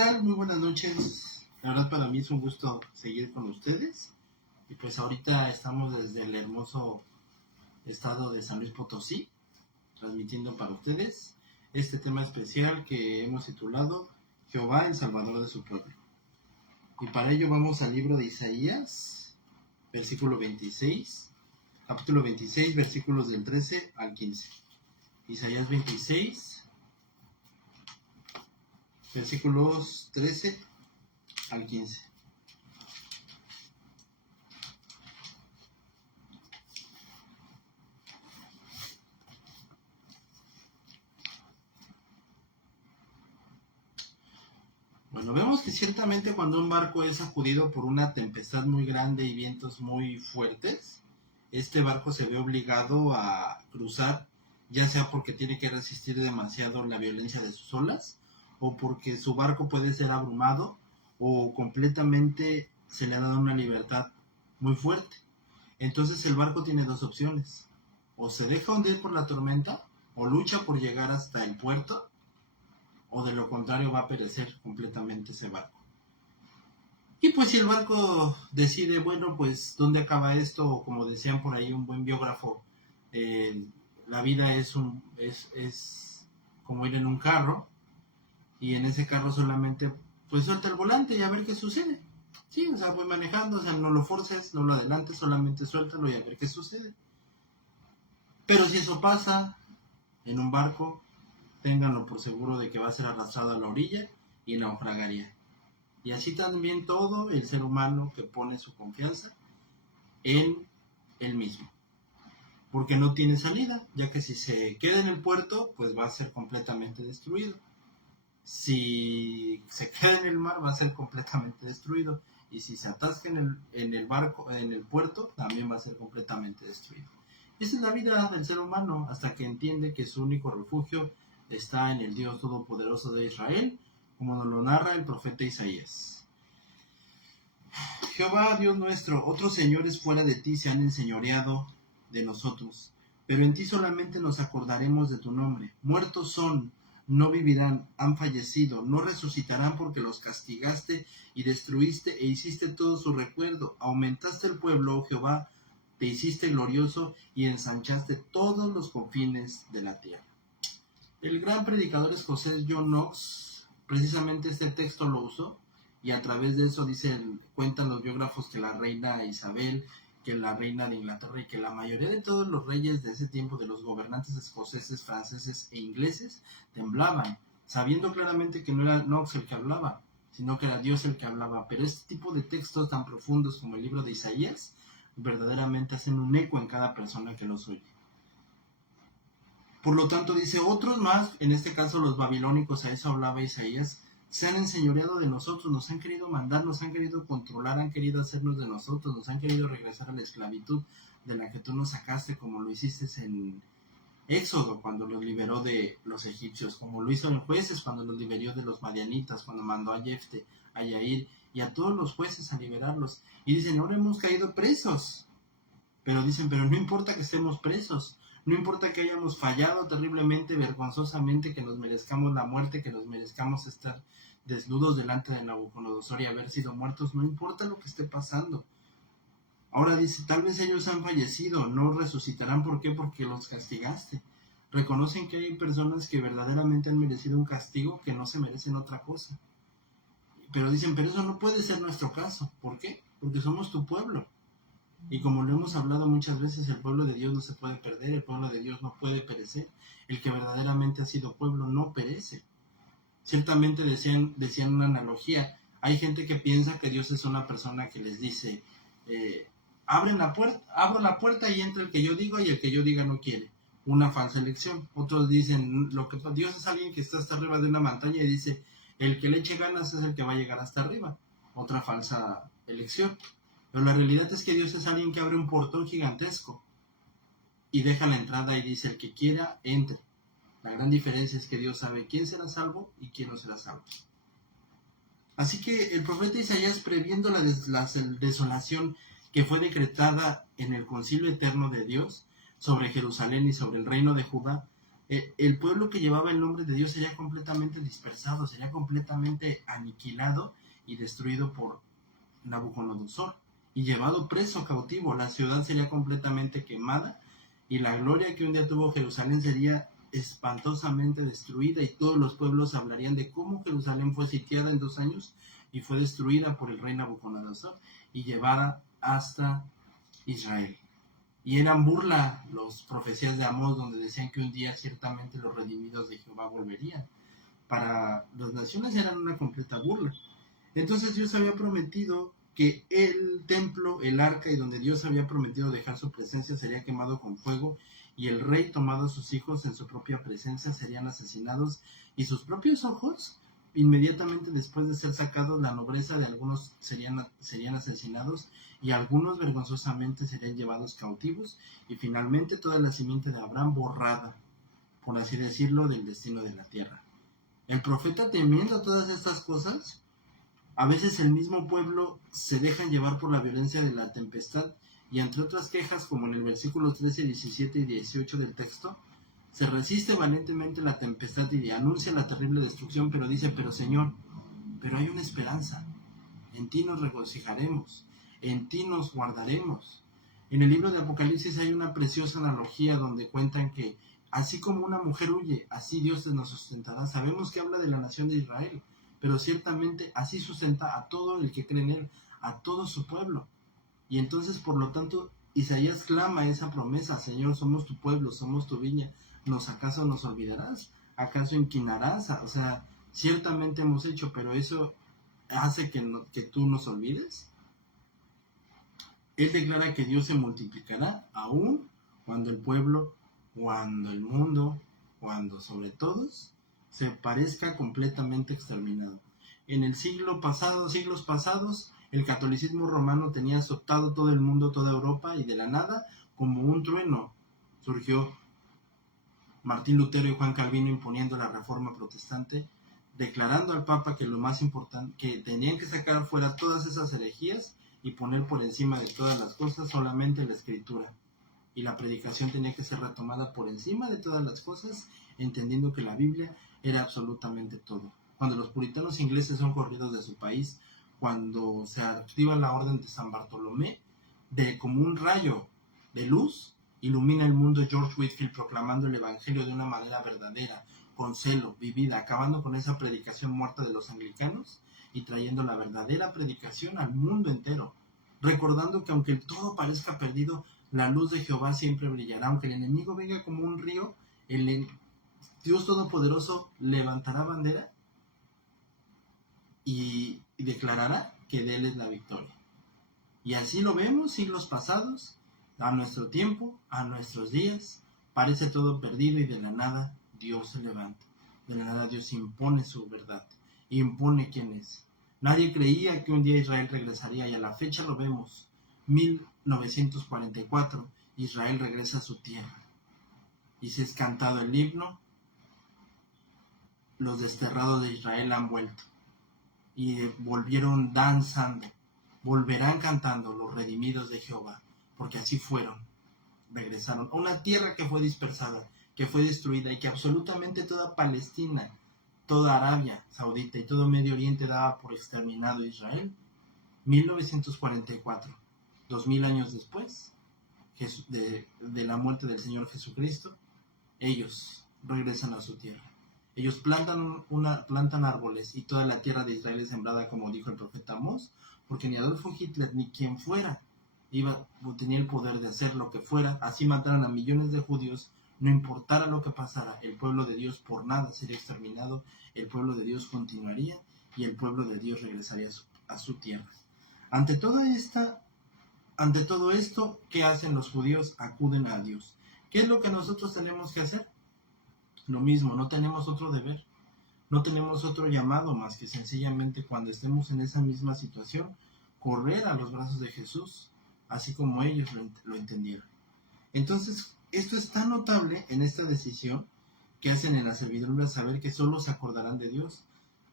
tal? Muy buenas noches. La verdad para mí es un gusto seguir con ustedes. Y pues ahorita estamos desde el hermoso estado de San Luis Potosí, transmitiendo para ustedes este tema especial que hemos titulado Jehová, el Salvador de su pueblo. Y para ello vamos al libro de Isaías, capítulo 26, versículos del 13 al 15. Isaías 26, versículos 13 al 15. Bueno, vemos que ciertamente cuando un barco es sacudido por una tempestad muy grande y vientos muy fuertes, este barco se ve obligado a cruzar, ya sea porque tiene que resistir demasiado la violencia de sus olas, o porque su barco puede ser abrumado, o completamente se le ha dado una libertad muy fuerte. Entonces el barco tiene dos opciones: o se deja hundir por la tormenta, o lucha por llegar hasta el puerto, o de lo contrario va a perecer completamente ese barco. Y pues si el barco decide, bueno, pues ¿dónde acaba esto? O como decían por ahí un buen biógrafo, la vida es como ir en un carro, y en ese carro solamente pues suelta el volante y a ver qué sucede. Sí, o sea, voy manejando, o sea, no lo forces, no lo adelantes, solamente suéltalo y a ver qué sucede. Pero si eso pasa en un barco, ténganlo por seguro de que va a ser arrastrado a la orilla y naufragaría. Y así también todo el ser humano que pone su confianza en él mismo, porque no tiene salida, ya que si se queda en el puerto, pues va a ser completamente destruido. Si se queda en el mar, va a ser completamente destruido. Y si se atasca en el barco, en el puerto, también va a ser completamente destruido. Esa es la vida del ser humano, hasta que entiende que su único refugio está en el Dios Todopoderoso de Israel, como nos lo narra el profeta Isaías. Jehová, Dios nuestro, otros señores fuera de ti se han enseñoreado de nosotros, pero en ti solamente nos acordaremos de tu nombre. Muertos son, no vivirán, han fallecido, no resucitarán, porque los castigaste y destruiste e hiciste todo su recuerdo. Aumentaste el pueblo, oh Jehová, te hiciste glorioso y ensanchaste todos los confines de la tierra. El gran predicador escocés John Knox, precisamente este texto lo usó, y a través de eso cuentan los biógrafos que la reina Isabel, que la reina de Inglaterra y que la mayoría de todos los reyes de ese tiempo, de los gobernantes escoceses, franceses e ingleses, temblaban, sabiendo claramente que no era Knox el que hablaba, sino que era Dios el que hablaba. Pero este tipo de textos tan profundos como el libro de Isaías verdaderamente hacen un eco en cada persona que los oye. Por lo tanto dice, otros más, en este caso los babilónicos, a eso hablaba Isaías, se han enseñoreado de nosotros, nos han querido mandar, nos han querido controlar, han querido hacernos de nosotros, nos han querido regresar a la esclavitud de la que tú nos sacaste, como lo hiciste en Éxodo, cuando los liberó de los egipcios, como lo hizo en Jueces, cuando los liberó de los madianitas, cuando mandó a Jefte, a Yair y a todos los jueces a liberarlos. Y dicen, ahora hemos caído presos. Pero dicen, pero no importa que estemos presos, no importa que hayamos fallado terriblemente, vergonzosamente, que nos merezcamos la muerte, que nos merezcamos estar desnudos delante de Nabucodonosor y haber sido muertos, no importa lo que esté pasando. Ahora dice, tal vez ellos han fallecido, no resucitarán. ¿Por qué? Porque los castigaste. Reconocen que hay personas que verdaderamente han merecido un castigo, que no se merecen otra cosa. Pero dicen, pero eso no puede ser nuestro caso. ¿Por qué? Porque somos tu pueblo. Y como lo hemos hablado muchas veces, el pueblo de Dios no se puede perder, el pueblo de Dios no puede perecer. El que verdaderamente ha sido pueblo no perece. Ciertamente decían una analogía, hay gente que piensa que Dios es una persona que les dice, abro la puerta y entra el que yo digo y el que yo diga no quiere. Una falsa elección. Otros dicen, Dios es alguien que está hasta arriba de una montaña y dice, el que le eche ganas es el que va a llegar hasta arriba. Otra falsa elección. Pero la realidad es que Dios es alguien que abre un portón gigantesco y deja la entrada y dice, el que quiera, entre. La gran diferencia es que Dios sabe quién será salvo y quién no será salvo. Así que el profeta Isaías, previendo la desolación que fue decretada en el concilio eterno de Dios sobre Jerusalén y sobre el reino de Judá, El pueblo que llevaba el nombre de Dios sería completamente dispersado, sería completamente aniquilado y destruido por Nabucodonosor y llevado preso cautivo. La ciudad sería completamente quemada y la gloria que un día tuvo Jerusalén sería espantosamente destruida, y todos los pueblos hablarían de cómo Jerusalén fue sitiada en 2 años y fue destruida por el rey Nabucodonosor y llevada hasta Israel. Y eran burla los profecías de Amós, donde decían que un día ciertamente los redimidos de Jehová volverían. Para las naciones eran una completa burla. Entonces Dios había prometido que el templo, el arca y donde Dios había prometido dejar su presencia sería quemado con fuego, y el rey, tomado a sus hijos en su propia presencia, serían asesinados, y sus propios ojos, inmediatamente después de ser sacados, la nobleza de algunos serían asesinados, y algunos vergonzosamente serían llevados cautivos, y finalmente toda la simiente de Abraham borrada, por así decirlo, del destino de la tierra. El profeta, temiendo todas estas cosas, a veces el mismo pueblo se deja llevar por la violencia de la tempestad, y entre otras quejas, como en el versículo 13, 17 y 18 del texto, se resiste valientemente la tempestad y anuncia la terrible destrucción, pero dice: pero Señor, pero hay una esperanza, en ti nos regocijaremos, en ti nos guardaremos. En el libro de Apocalipsis hay una preciosa analogía donde cuentan que así como una mujer huye, así Dios nos sustentará. Sabemos que habla de la nación de Israel, pero ciertamente así sustenta a todo el que cree en él, a todo su pueblo. Y entonces, por lo tanto, Isaías clama esa promesa: Señor, somos tu pueblo, somos tu viña, ¿acaso nos olvidarás? ¿Acaso inclinarás? O sea, ciertamente hemos hecho, pero eso hace que tú nos olvides. Él declara que Dios se multiplicará aún cuando el pueblo, cuando el mundo, cuando sobre todos se parezca completamente exterminado. En el siglos pasados, el catolicismo romano tenía azotado todo el mundo, toda Europa, y de la nada, como un trueno, surgió Martín Lutero y Juan Calvino imponiendo la reforma protestante, declarando al Papa que lo más importante, que tenían que sacar fuera todas esas herejías y poner por encima de todas las cosas solamente la escritura. Y la predicación tenía que ser retomada por encima de todas las cosas, entendiendo que la Biblia era absolutamente todo. Cuando los puritanos ingleses son corridos de su país, cuando se activa la orden de San Bartolomé, de como un rayo de luz, ilumina el mundo George Whitefield proclamando el evangelio de una manera verdadera, con celo, vivida, acabando con esa predicación muerta de los anglicanos y trayendo la verdadera predicación al mundo entero, recordando que aunque todo parezca perdido, la luz de Jehová siempre brillará. Aunque el enemigo venga como un río, el Dios Todopoderoso levantará bandera y declarará que de él es la victoria. Y así lo vemos siglos pasados, a nuestro tiempo, a nuestros días. Parece todo perdido y de la nada Dios se levanta. De la nada Dios impone su verdad, impone quién es. Nadie creía que un día Israel regresaría, y a la fecha lo vemos. 1944, Israel regresa a su tierra. Y se es cantado el himno: los desterrados de Israel han vuelto. Y volvieron danzando, volverán cantando los redimidos de Jehová, porque así fueron, regresaron a una tierra que fue dispersada, que fue destruida, y que absolutamente toda Palestina, toda Arabia Saudita y todo Medio Oriente daba por exterminado a Israel. 1944, 2000 años después de la muerte del Señor Jesucristo, ellos regresan a su tierra. Ellos plantan árboles, y toda la tierra de Israel es sembrada, como dijo el profeta Amós, porque ni Adolfo Hitler ni quien fuera tenía el poder de hacer lo que fuera. Así mataron a millones de judíos, no importara lo que pasara, el pueblo de Dios por nada sería exterminado, el pueblo de Dios continuaría, y el pueblo de Dios regresaría a su tierra. Ante todo esto, ¿qué hacen los judíos? Acuden a Dios. ¿Qué es lo que nosotros tenemos que hacer? Lo mismo, no tenemos otro deber, no tenemos otro llamado más que sencillamente, cuando estemos en esa misma situación, correr a los brazos de Jesús, así como ellos lo entendieron. Entonces, esto es tan notable en esta decisión que hacen en la servidumbre, saber que solo se acordarán de Dios.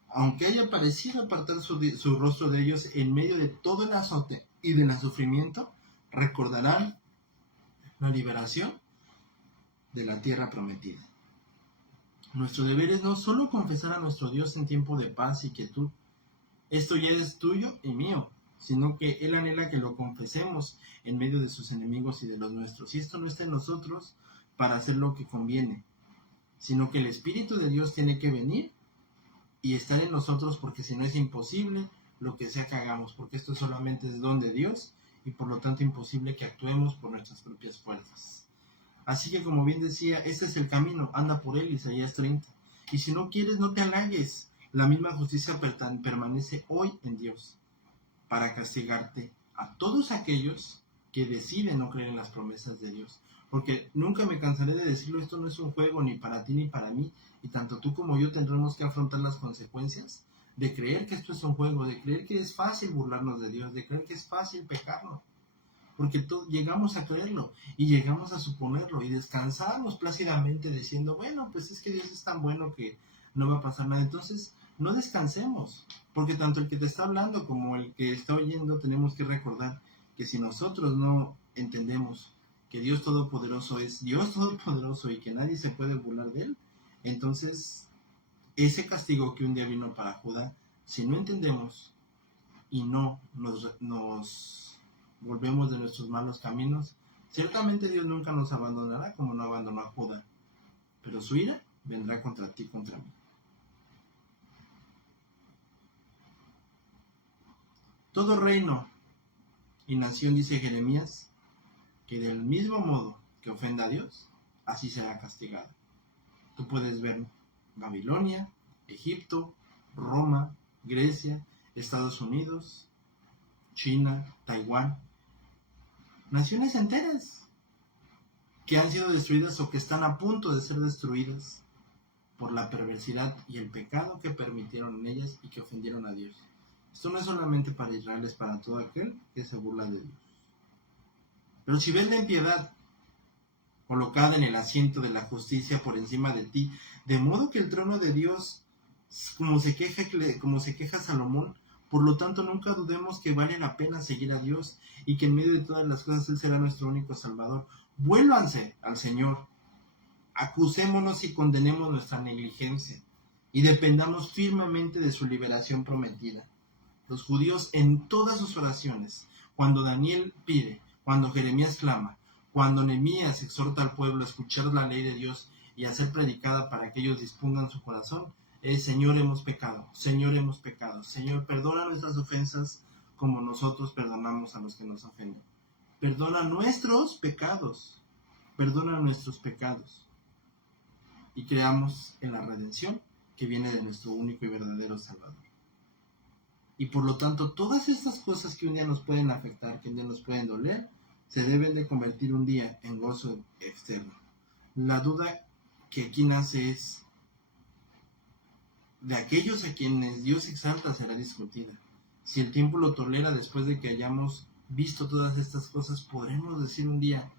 Aunque haya parecido apartar su rostro de ellos en medio de todo el azote y del sufrimiento, recordarán la liberación de la tierra prometida. Nuestro deber es no solo confesar a nuestro Dios en tiempo de paz y quietud, esto ya es tuyo y mío, sino que Él anhela que lo confesemos en medio de sus enemigos y de los nuestros. Y esto no está en nosotros para hacer lo que conviene, sino que el Espíritu de Dios tiene que venir y estar en nosotros, porque si no es imposible lo que sea que hagamos, porque esto solamente es don de Dios y por lo tanto imposible que actuemos por nuestras propias fuerzas. Así que, como bien decía, este es el camino, anda por él, Isaías 30. Y si no quieres, no te halagues, la misma justicia permanece hoy en Dios para castigarte a todos aquellos que deciden no creer en las promesas de Dios. Porque nunca me cansaré de decirlo, esto no es un juego ni para ti ni para mí, y tanto tú como yo tendremos que afrontar las consecuencias de creer que esto es un juego, de creer que es fácil burlarnos de Dios, de creer que es fácil pecarnos, porque llegamos a creerlo y llegamos a suponerlo y descansamos plácidamente diciendo, bueno, pues es que Dios es tan bueno que no va a pasar nada. Entonces, no descansemos, porque tanto el que te está hablando como el que está oyendo tenemos que recordar que si nosotros no entendemos que Dios Todopoderoso es Dios Todopoderoso y que nadie se puede burlar de él, entonces ese castigo que un día vino para Judá, si no entendemos y no nos volvemos de nuestros malos caminos, ciertamente Dios nunca nos abandonará como no abandonó a Judá, pero su ira vendrá contra ti, contra mí. Todo reino y nación, dice Jeremías, que del mismo modo que ofenda a Dios, así será castigado. Tú puedes ver Babilonia, Egipto, Roma, Grecia, Estados Unidos, China, Taiwán, naciones enteras que han sido destruidas o que están a punto de ser destruidas por la perversidad y el pecado que permitieron en ellas y que ofendieron a Dios. Esto no es solamente para Israel, es para todo aquel que se burla de Dios. Pero si ves la impiedad colocada en el asiento de la justicia por encima de ti, de modo que el trono de Dios, como se queja Salomón, por lo tanto nunca dudemos que vale la pena seguir a Dios y que en medio de todas las cosas Él será nuestro único Salvador. Vuélvanse al Señor, acusémonos y condenemos nuestra negligencia y dependamos firmemente de su liberación prometida. Los judíos en todas sus oraciones, cuando Daniel pide, cuando Jeremías clama, cuando Nehemías exhorta al pueblo a escuchar la ley de Dios y a ser predicada para que ellos dispongan su corazón, es: Señor, hemos pecado, Señor, perdona nuestras ofensas como nosotros perdonamos a los que nos ofenden. Perdona nuestros pecados, y creamos en la redención que viene de nuestro único y verdadero Salvador. Y por lo tanto, todas estas cosas que un día nos pueden afectar, que un día nos pueden doler, se deben de convertir un día en gozo externo. La duda que aquí nace es: de aquellos a quienes Dios exalta será discutida. Si el tiempo lo tolera, después de que hayamos visto todas estas cosas, podremos decir un día: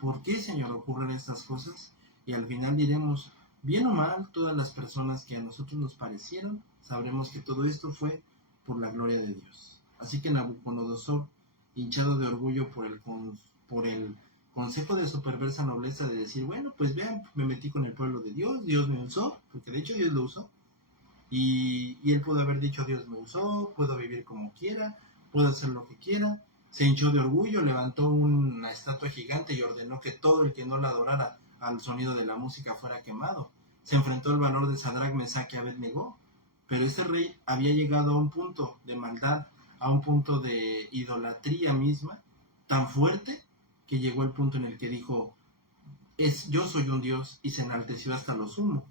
¿por qué, Señor, ocurren estas cosas? Y al final diremos: bien o mal, todas las personas que a nosotros nos parecieron, sabremos que todo esto fue por la gloria de Dios. Así que Nabucodonosor, hinchado de orgullo por el consejo de su perversa nobleza de decir: bueno, pues vean, me metí con el pueblo de Dios, Dios me usó, porque de hecho Dios lo usó, y él pudo haber dicho: Dios me usó, puedo vivir como quiera, puedo hacer lo que quiera. Se hinchó de orgullo, levantó una estatua gigante y ordenó que todo el que no la adorara al sonido de la música fuera quemado. Se enfrentó al valor de Sadrach, Mesach y Abed-Negó. Pero este rey había llegado a un punto de maldad, a un punto de idolatría misma, tan fuerte, que llegó el punto en el que dijo: yo soy un Dios, y se enalteció hasta lo sumo.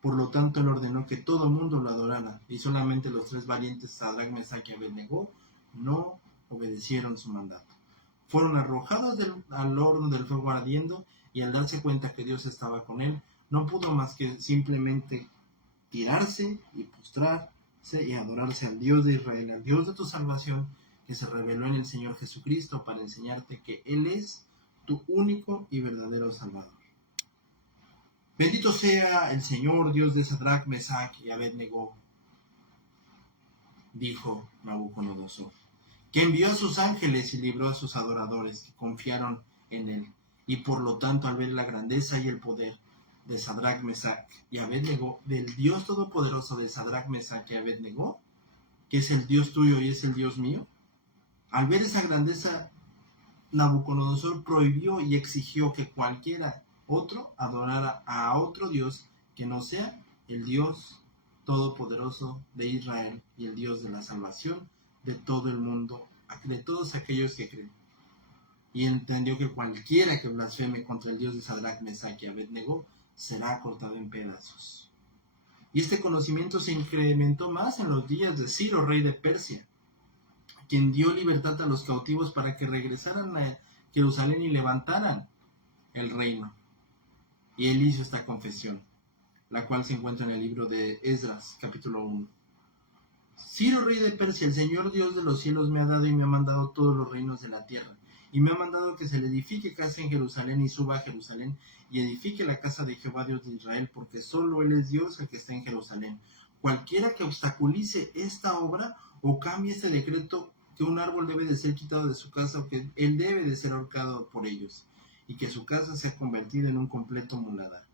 Por lo tanto, él ordenó que todo el mundo lo adorara, y solamente los tres valientes, Sadrach, Mesach y Abed-Negó, no obedecieron su mandato. Fueron arrojados al horno del fuego ardiendo, y al darse cuenta que Dios estaba con él, no pudo más que simplemente tirarse y postrarse y adorarse al Dios de Israel, al Dios de tu salvación, que se reveló en el Señor Jesucristo para enseñarte que Él es tu único y verdadero Salvador. Bendito sea el Señor, Dios de Sadrach, Mesach y Abed-Negó, dijo Nabucodonosor, que envió a sus ángeles y libró a sus adoradores que confiaron en Él, y por lo tanto, al ver la grandeza y el poder de Sadrach, Mesach y Abednego, del Dios todopoderoso de Sadrach, Mesach y Abednego, que es el Dios tuyo y es el Dios mío? Al ver esa grandeza, Nabucodonosor prohibió y exigió que cualquiera otro adorara a otro Dios que no sea el Dios todopoderoso de Israel y el Dios de la salvación de todo el mundo, de todos aquellos que creen. Y entendió que cualquiera que blasfeme contra el Dios de Sadrach, Mesach y Abednego será cortado en pedazos. Y este conocimiento se incrementó más en los días de Ciro, rey de Persia, quien dio libertad a los cautivos para que regresaran a Jerusalén y levantaran el reino. Y él hizo esta confesión, la cual se encuentra en el libro de Esdras, capítulo 1. Ciro, rey de Persia, el Señor Dios de los cielos me ha dado y me ha mandado todos los reinos de la tierra, y me ha mandado que se le edifique casa en Jerusalén y suba a Jerusalén y edifique la casa de Jehová Dios de Israel, porque solo Él es Dios el que está en Jerusalén. Cualquiera que obstaculice esta obra o cambie este decreto, que un árbol debe de ser quitado de su casa o que él debe de ser ahorcado por ellos, y que su casa sea convertida en un completo muladar.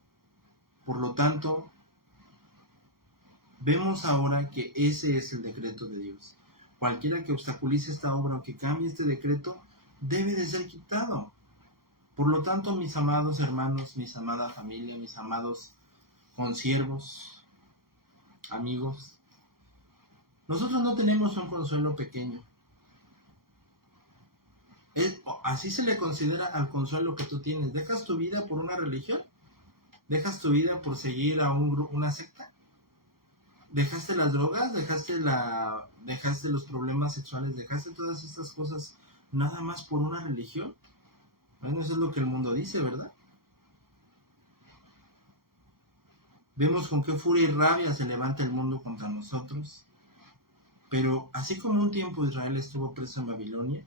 Por lo tanto, vemos ahora que ese es el decreto de Dios. Cualquiera que obstaculice esta obra o que cambie este decreto debe de ser quitado. Por lo tanto, mis amados hermanos, mis amada familia, mis amados consiervos, amigos, nosotros no tenemos un consuelo pequeño. Así se le considera al consuelo que tú tienes. ¿Dejas tu vida por una religión? ¿Dejas tu vida por seguir a una secta? ¿Dejaste las drogas? ¿Dejaste los problemas sexuales? ¿Dejaste todas estas cosas nada más por una religión? Bueno, eso es lo que el mundo dice, ¿verdad? Vemos con qué furia y rabia se levanta el mundo contra nosotros. Pero así como un tiempo Israel estuvo preso en Babilonia,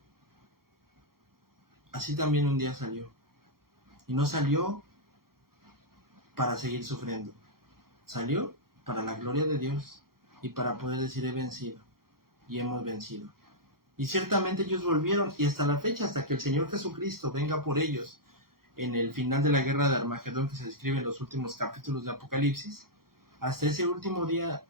así también un día salió. Y no salió para seguir sufriendo. Salió para la gloria de Dios y para poder decir he vencido y hemos vencido. Y ciertamente ellos volvieron, y hasta la fecha, hasta que el Señor Jesucristo venga por ellos en el final de la guerra de Armagedón, que se describe en los últimos capítulos de Apocalipsis, hasta ese último día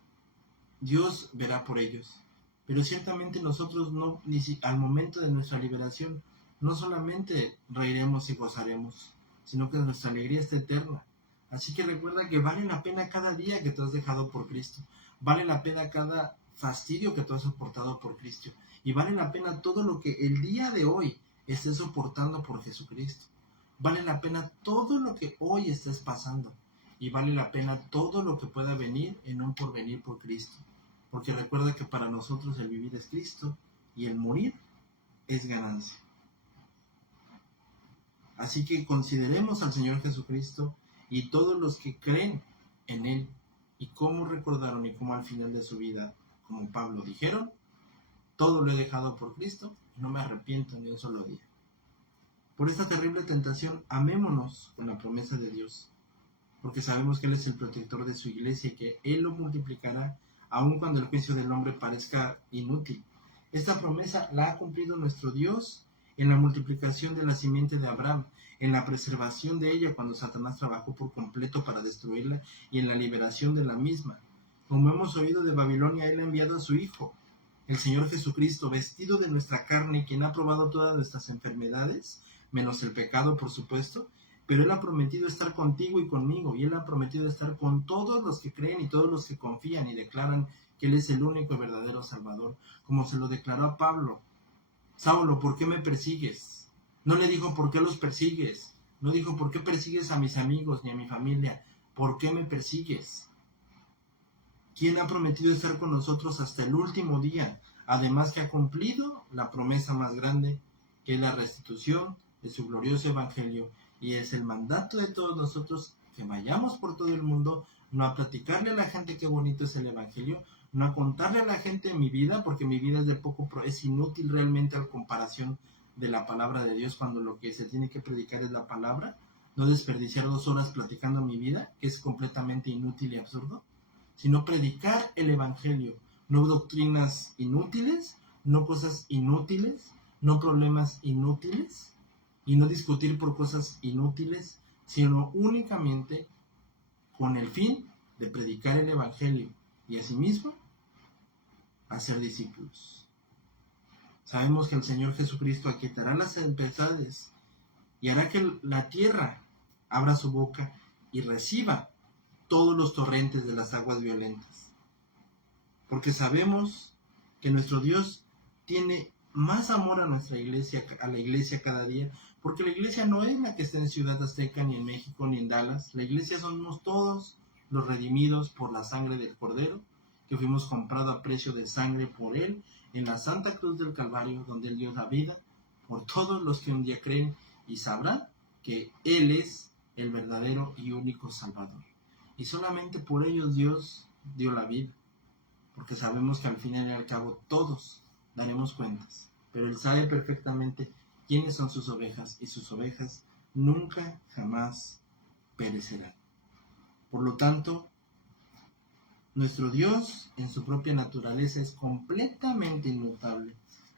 Dios verá por ellos. Pero ciertamente nosotros no, al momento de nuestra liberación, no solamente reiremos y gozaremos, sino que nuestra alegría está eterna. Así que recuerda que vale la pena cada día que tú has dejado por Cristo. Vale la pena cada fastidio que tú has soportado por Cristo. Y vale la pena todo lo que el día de hoy estés soportando por Jesucristo. Vale la pena todo lo que hoy estés pasando. Y vale la pena todo lo que pueda venir en un porvenir por Cristo. Porque recuerda que para nosotros el vivir es Cristo y el morir es ganancia. Así que consideremos al Señor Jesucristo y todos los que creen en Él y cómo recordaron y cómo al final de su vida, como Pablo, dijeron: todo lo he dejado por Cristo y no me arrepiento ni un solo día. Por esta terrible tentación, amémonos con la promesa de Dios, porque sabemos que Él es el protector de su iglesia y que Él lo multiplicará aun cuando el juicio del hombre parezca inútil. Esta promesa la ha cumplido nuestro Dios en la multiplicación de la simiente de Abraham, en la preservación de ella cuando Satanás trabajó por completo para destruirla y en la liberación de la misma. Como hemos oído de Babilonia, Él ha enviado a su Hijo, el Señor Jesucristo, vestido de nuestra carne, quien ha probado todas nuestras enfermedades, menos el pecado, por supuesto, pero Él ha prometido estar contigo y conmigo, y Él ha prometido estar con todos los que creen y todos los que confían y declaran que Él es el único y verdadero Salvador, como se lo declaró a Pablo. Saulo, ¿por qué me persigues? No le dijo ¿por qué los persigues? No dijo ¿por qué persigues a mis amigos ni a mi familia? ¿Por qué me persigues? ¿Quién ha prometido estar con nosotros hasta el último día? Además que ha cumplido la promesa más grande, que es la restitución de su glorioso evangelio, y es el mandato de todos nosotros que vayamos por todo el mundo, no a platicarle a la gente qué bonito es el evangelio, no a contarle a la gente mi vida, porque mi vida es de poco, es inútil realmente a comparación de la palabra de Dios, cuando lo que se tiene que predicar es la palabra. No desperdiciar 2 horas platicando mi vida, que es completamente inútil y absurdo, sino predicar el evangelio, no doctrinas inútiles, no cosas inútiles, no problemas inútiles, y no discutir por cosas inútiles, sino únicamente con el fin de predicar el Evangelio y asimismo hacer discípulos. Sabemos que el Señor Jesucristo aquietará las tempestades y hará que la tierra abra su boca y reciba todos los torrentes de las aguas violentas. Porque sabemos que nuestro Dios tiene más amor a nuestra iglesia, a la iglesia cada día, porque la iglesia no es la que está en Ciudad Azteca, ni en México, ni en Dallas. La iglesia somos todos los redimidos por la sangre del Cordero, que fuimos comprados a precio de sangre por Él en la Santa Cruz del Calvario, donde Él dio la vida por todos los que un día creen y sabrán que Él es el verdadero y único Salvador. Y solamente por ellos Dios dio la vida, porque sabemos que al final y al cabo todos daremos cuentas, pero Él sabe perfectamente quiénes son sus ovejas, y sus ovejas nunca jamás perecerán. Por lo tanto, nuestro Dios en su propia naturaleza es completamente inmutable.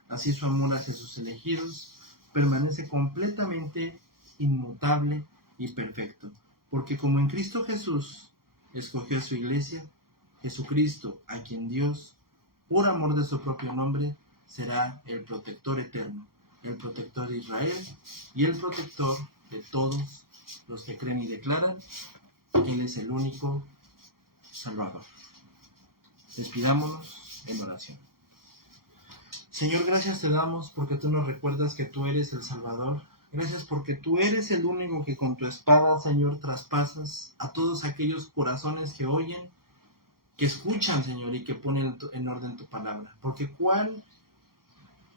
Así su amor hacia sus elegidos permanece completamente inmutable y perfecto, porque como en Cristo Jesús escogió a su iglesia, Jesucristo, a quien Dios, por amor de su propio nombre, será el protector eterno, el protector de Israel y el protector de todos los que creen y declaran que Él es el único Salvador. Despidámonos en oración. Señor, gracias te damos porque tú nos recuerdas que tú eres el Salvador. Gracias porque tú eres el único que con tu espada, Señor, traspasas a todos aquellos corazones que oyen, que escuchan, Señor, y que ponen en orden tu palabra. Porque cuán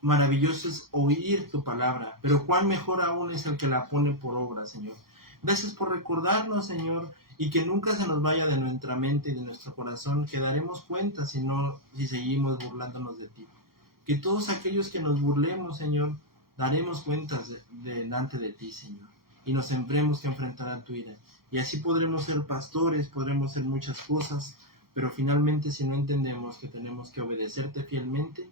maravilloso es oír tu palabra, pero cuán mejor aún es el que la pone por obra, Señor. Gracias por recordarnos, Señor, y que nunca se nos vaya de nuestra mente y de nuestro corazón, que daremos cuenta si seguimos burlándonos de ti. Que todos aquellos que nos burlemos, Señor, daremos cuentas delante de ti, Señor, y nos tendremos que enfrentar a tu ira. Y así podremos ser pastores, podremos ser muchas cosas, pero finalmente si no entendemos que tenemos que obedecerte fielmente,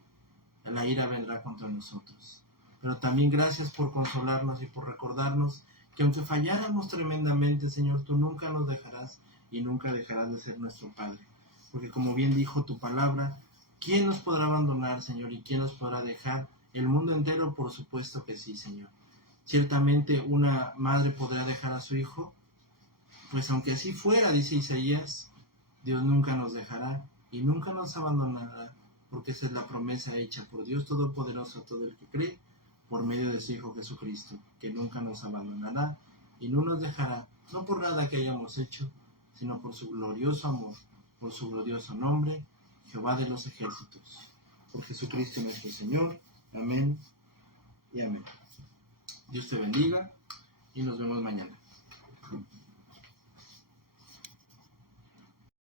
la ira vendrá contra nosotros. Pero también gracias por consolarnos y por recordarnos que aunque falláramos tremendamente, Señor, tú nunca nos dejarás y nunca dejarás de ser nuestro Padre. Porque como bien dijo tu palabra, ¿quién nos podrá abandonar, Señor? ¿Y quién nos podrá dejar? El mundo entero, por supuesto que sí, Señor. Ciertamente una madre podrá dejar a su hijo, pues aunque así fuera, dice Isaías, Dios nunca nos dejará y nunca nos abandonará, porque esa es la promesa hecha por Dios Todopoderoso a todo el que cree, por medio de su Hijo Jesucristo, que nunca nos abandonará y no nos dejará, no por nada que hayamos hecho, sino por su glorioso amor, por su glorioso nombre, Jehová de los ejércitos. Por Jesucristo nuestro Señor. Amén y amén. Dios te bendiga y nos vemos mañana.